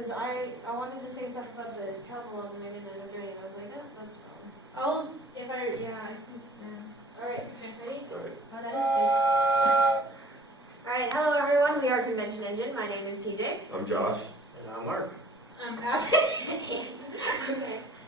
because I wanted to say stuff about the travel log and I didn't end up doing it. I was like, oh, that's fine. Alright, Ready? alright. Alright, hello everyone, we are Convention Engine. My name is TJ. I'm Josh. And I'm Mark. I'm happy. Okay.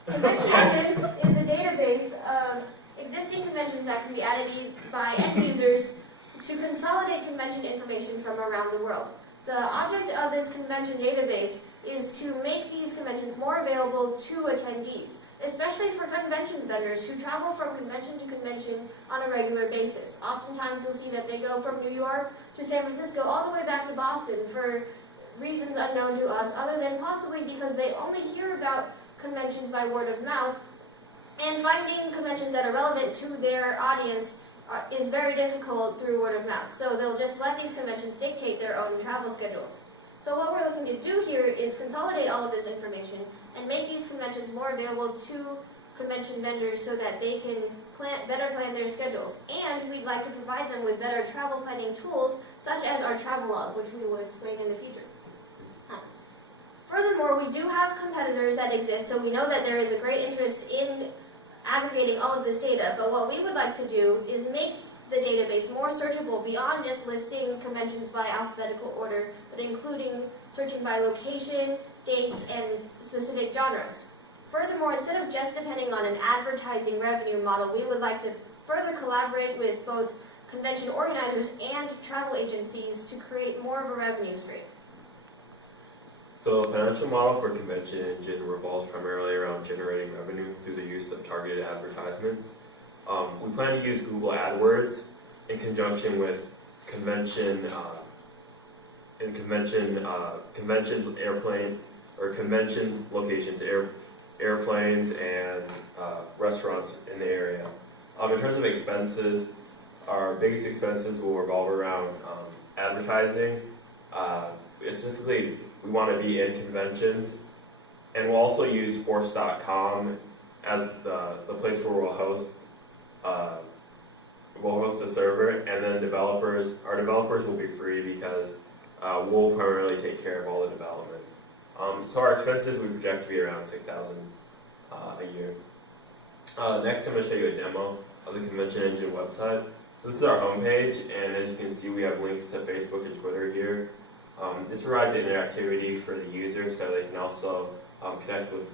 Convention Engine is a database of existing conventions that can be added by end users to consolidate convention information from around the world. The object of this convention database is to make these conventions more available to attendees, especially for convention vendors who travel from convention to convention on a regular basis. Oftentimes you'll see that they go from New York to San Francisco all the way back to Boston for reasons unknown to us, other than possibly because they only hear about conventions by word of mouth, and finding conventions that are relevant to their audience is very difficult through word of mouth. So they'll just let these conventions dictate their own travel schedules. So what we're looking to do here is consolidate all of this information and make these conventions more available to convention vendors so that they can better plan their schedules. And we'd like to provide them with better travel planning tools, such as our travel log, which we will explain in the future. Furthermore, we do have competitors that exist, so we know that there is a great interest in aggregating all of this data, but what we would like to do is make the database more searchable beyond just listing conventions by alphabetical order, but including searching by location, dates, and specific genres. Furthermore, instead of just depending on an advertising revenue model, we would like to further collaborate with both convention organizers and travel agencies to create more of a revenue stream. So the financial model for Convention Engine revolves primarily around generating revenue through the use of targeted advertisements. We plan to use Google AdWords in conjunction with convention airplane or convention locations, airplanes and restaurants in the area. In terms of expenses, our biggest expenses will revolve around advertising. Specifically, we want to be in conventions, and we'll also use force.com as the place where we'll host a server, and then our developers will be free because we'll primarily take care of all the development. So our expenses we project to be around $6,000 a year. Next, I'm going to show you a demo of the Convention Engine website. So this is our homepage, and as you can see, we have links to Facebook and Twitter here. This provides interactivity for the user so they can also connect with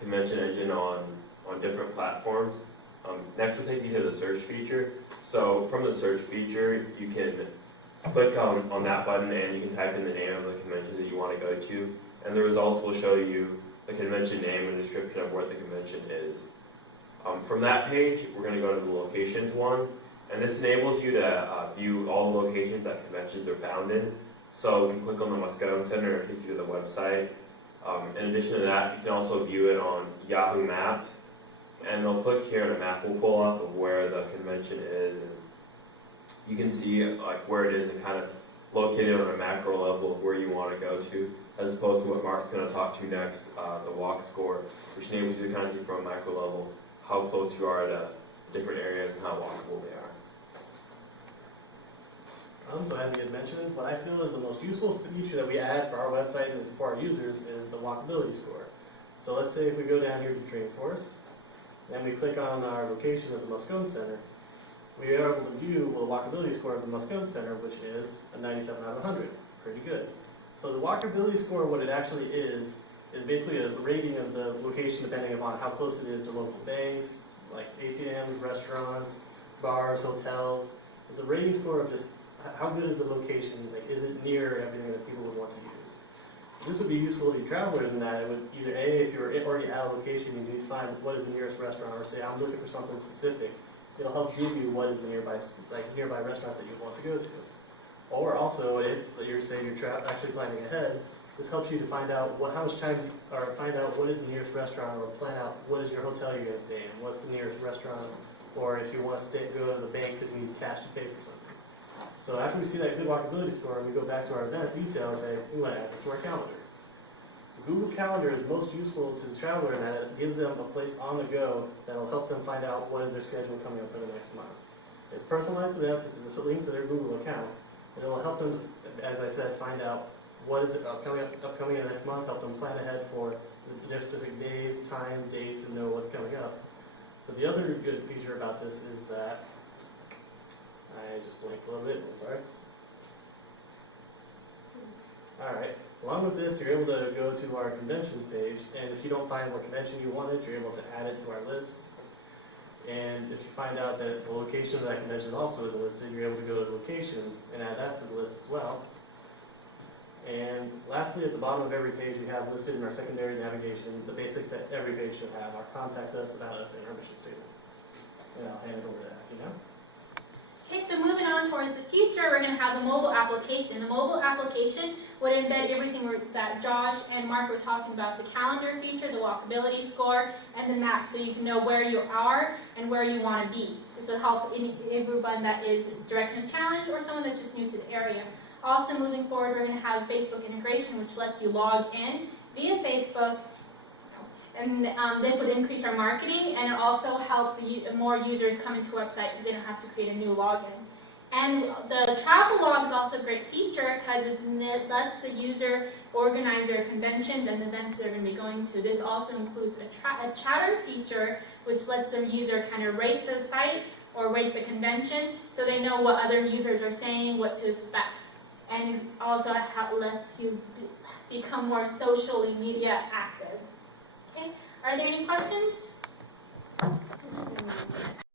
Convention Engine on different platforms. Next, we'll take you to the search feature. So from the search feature, you can click on that button and you can type in the name of the convention that you want to go to, and the results will show you the convention name and description of what the convention is. From that page, we're going to go to the locations one, and this enables you to view all the locations that conventions are found in. So you can click on the Moscone Center and take you to the website. In addition to that, you can also view it on Yahoo Maps, and they'll click here and a map will pull up of where the convention is, and you can see like where it is and kind of located on a macro level of where you want to go to, as opposed to what Mark's going to talk to next, the walk score, which enables you to kind of see from a macro level how close you are to different areas and how walkable they are. So as he had mentioned, what I feel is the most useful feature that we add for our website and for our users is the walkability score. So let's say if we go down here to Dreamforce, and we click on our location of the Moscone Center, we are able to view the walkability score of the Moscone Center, which is a 97 out of 100. Pretty good. So the walkability score, what it actually is basically a rating of the location depending upon how close it is to local banks, like ATMs, restaurants, bars, hotels. It's a rating score of just how good is the location, like is it near everything that people would want to use. This would be useful to travelers in that it would either A, if you're already at a location, you need to find what is the nearest restaurant, or say I'm looking for something specific. It'll help give you what is the nearby restaurant that you want to go to. Or also, if you're actually planning ahead, this helps you to find out how much time, or find out what is the nearest restaurant, or plan out what is your hotel you're going to stay in, what's the nearest restaurant, or if you want to go to the bank because you need cash to pay for something. So after we see that good walkability score, we go back to our event detail and say, we want to add this to our calendar. The Google Calendar is most useful to the traveler in that it gives them a place on the go that will help them find out what is their schedule coming up for the next month. It's personalized to them, it's a link to their Google account, and it will help them, as I said, find out what is upcoming in the next month, help them plan ahead for the specific days, times, dates, and know what's coming up. But the other good feature about this is that, I just blinked a little bit, I'm sorry. Alright, along with this, you're able to go to our conventions page, and if you don't find what convention you wanted, you're able to add it to our list. And if you find out that the location of that convention also isn't listed, you're able to go to locations and add that to the list as well. And lastly, at the bottom of every page, we have listed in our secondary navigation the basics that every page should have, our contact us, about us, and our mission statement. And I'll hand it over to Afy now. Okay, so moving on towards the future, we're going to have a mobile application. The mobile application would embed everything that Josh and Mark were talking about, the calendar feature, the walkability score, and the map, so you can know where you are and where you want to be. This will help everyone that is direction challenged or someone that's just new to the area. Also, moving forward, we're going to have Facebook integration, which lets you log in via Facebook, and this would increase our marketing, and it also help more users come into our website because they don't have to create a new login. And the travel log is also a great feature because it lets the user organize their conventions and events they're going to be going to. This also includes a chatter feature, which lets the user kind of rate the site or rate the convention so they know what other users are saying, what to expect. And it also lets you become more socially media active. Okay, are there any questions?